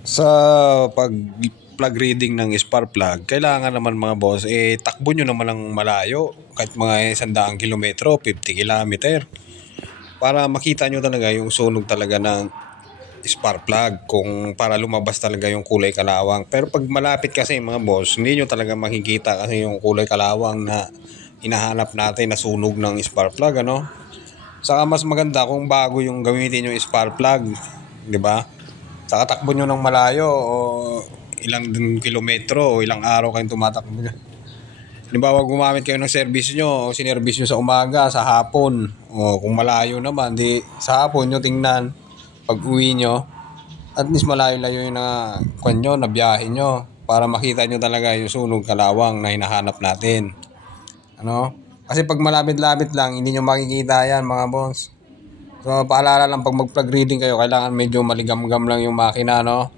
Sa pag plug reading ng spark plug, kailangan naman mga boss, takbo nyo naman ng malayo, kahit mga 100 kilometro, 50 kilometer, para makita nyo talaga yung sunog talaga ng spark plug, kung para lumabas talaga yung kulay kalawang. Pero pag malapit kasi mga boss, hindi nyo talaga makikita kasi yung kulay kalawang na hinahanap natin na sunog ng spark plug, ano? Saka mas maganda kung bago yung gamitin yung spark plug, 'di ba? Saka takbo nyo ng malayo o ilang kilometro o ilang araw kayong tumatakbo. Halimbawa, gumamit kayo ng service nyo o sinervice nyo sa umaga, sa hapon. O kung malayo naman, di sa hapon nyo tingnan. Pag uwi nyo, at least malayo-layo yung na biyahe nyo para makita nyo talaga yung sunog kalawang na hinahanap natin. Ano? Kasi pag malapit-lapit lang, hindi nyo makikita yan mga boss. So, paalala lang, pag mag-plug reading kayo, kailangan medyo maligam-gam lang yung makina, no?